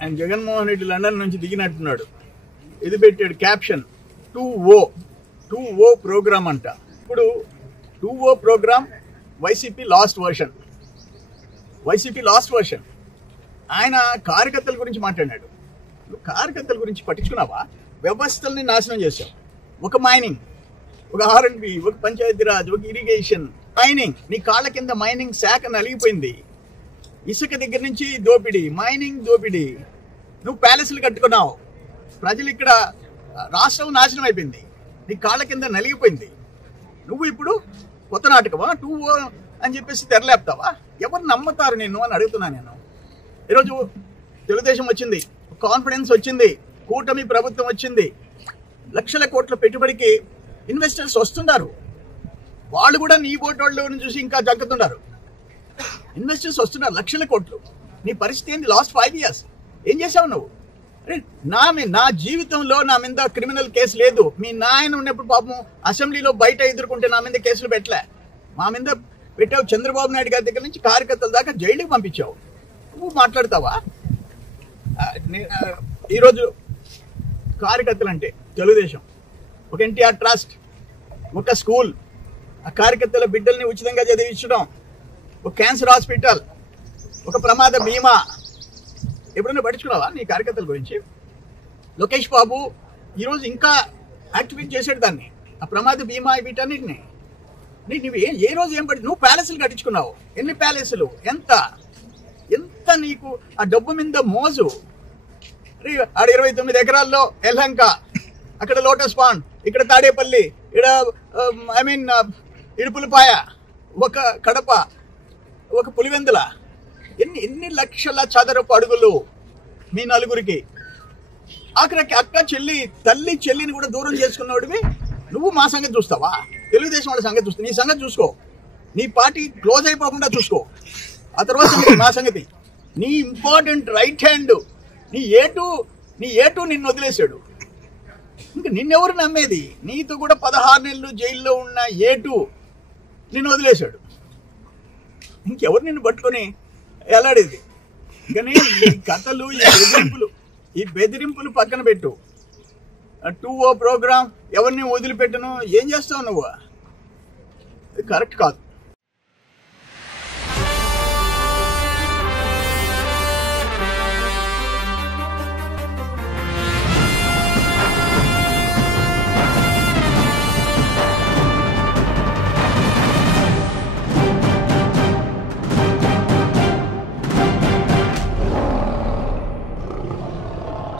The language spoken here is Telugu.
ఆయన జగన్మోహన్ రెడ్డి లండన్ నుంచి దిగినట్టున్నాడు. ఇది పెట్టాడు క్యాప్షన్ 2O ప్రోగ్రామ్ అంట. ఇప్పుడు 2O programme YCP last version. ఆయన కార్యకర్తల గురించి మాట్లాడాడు. నువ్వు కార్యకర్తల గురించి పట్టించుకున్నావా? వ్యవస్థల్ని నాశనం చేశావు. ఒక మైనింగ్, ఒక R&B, ఒక పంచాయతీరాజ్, ఒక ఇరిగేషన్, మైనింగ్. నీ కాళ్ళ కింద మైనింగ్ శాఖ నలిగిపోయింది. ఇసుక దగ్గర నుంచి దోపిడీ, మైనింగ్ దోపిడీ. నువ్వు ప్యాలెస్లు కట్టుకున్నావు. ప్రజలు ఇక్కడ రాష్ట్రం నాశనం అయిపోయింది. నీ కాళ్ళ కింద నలిగిపోయింది. నువ్వు ఇప్పుడు కొత్త నాటకమా 2O అని చెప్పేసి తెరలేపుతావా? ఎవరు నమ్ముతారు నిన్ను అని అడుగుతున్నా నేను. ఈరోజు తెలుగుదేశం వచ్చింది, కాన్ఫిడెన్స్ వచ్చింది, కూటమి ప్రభుత్వం వచ్చింది. లక్షల కోట్ల పెట్టుబడికి ఇన్వెస్టర్స్ వస్తున్నారు. వాళ్ళు కూడా నీ బోటోళ్ళని చూసి ఇంకా జగ్గుతున్నారు. ఇన్వెస్టర్స్ వస్తున్నారు, లక్షల కోట్లు. నీ పరిస్థితి ఏంది? లాస్ట్ 5 years ఏం చేసావు నువ్వు? నా జీవితంలో నా మీద క్రిమినల్ కేసు లేదు. మీ నాయన ఉన్నప్పుడు పాపం అసెంబ్లీలో బయట ఎదుర్కొంటే నా మీద కేసులు పెట్టలే. మా మీద పెట్టావు. చంద్రబాబు నాయుడు గారి దగ్గర నుంచి కార్యకర్తల దాకా జైలుకి పంపించావు. నువ్వు మాట్లాడతావా? ఈరోజు కార్యకర్తలు అంటే తెలుగుదేశం, ఒక NTR ట్రస్ట్, ఒక స్కూల్, ఆ కార్యకర్తల బిడ్డల్ని ఉచితంగా చదివించడం, ఒక క్యాన్సర్ హాస్పిటల్, ఒక ప్రమాద బీమా. ఎప్పుడైనా పట్టించుకున్నావా నీ కార్యకర్తల గురించి? లోకేష్ బాబు ఈరోజు ఇంకా యాక్టివేట్ చేసాడు దాన్ని, ఆ ప్రమాద బీమా వీటన్నిటిని. నువ్వు ఏ రోజు ఏం పడి నువ్వు ప్యాలెస్లు కట్టించుకున్నావు? ఎన్ని ప్యాలెస్లు? ఎంత నీకు ఆ డబ్బు మీద మోజు? ఆడ 29 ఎకరాల్లో ఎల్హంక, అక్కడ లోటస్ పాండ్, ఇక్కడ తాడేపల్లి, ఇక్కడ ఇడుపులపాయ, ఒక కడప, ఒక పులివెందుల. ఎన్ని లక్షల చదరపు అడుగులు మీ నలుగురికి. ఆఖరికి అక్క చెల్లి, తల్లి చెల్లిని కూడా దూరం చేసుకున్నవాడివి. నువ్వు మా సంగతి చూస్తావా? తెలుగుదేశం వాళ్ళ సంగతి చూస్తా. నీ సంగతి చూసుకో. నీ పార్టీ క్లోజ్ అయిపోకుండా చూసుకో. ఆ తర్వాత మా సంగతి. నీ ఇంపార్టెంట్ రైట్ హ్యాండ్, నీ ఏటు నిన్ను వదిలేశాడు. ఇంకా నిన్నెవరు నమ్మేది? నీతో కూడా 16 నెలలు జైల్లో ఉన్న ఏటు నిన్ను వదిలేశాడు. ఇంకెవరు నిన్ను పట్టుకొని ఎలాడేది? కానీ ఈ కథలు, ఈ బెదిరింపులు పక్కన పెట్టు. 2O ప్రోగ్రామ్ ఎవరిని వదిలిపెట్టను. ఏం చేస్తావు నువ్వు? కరెక్ట్ కాదు.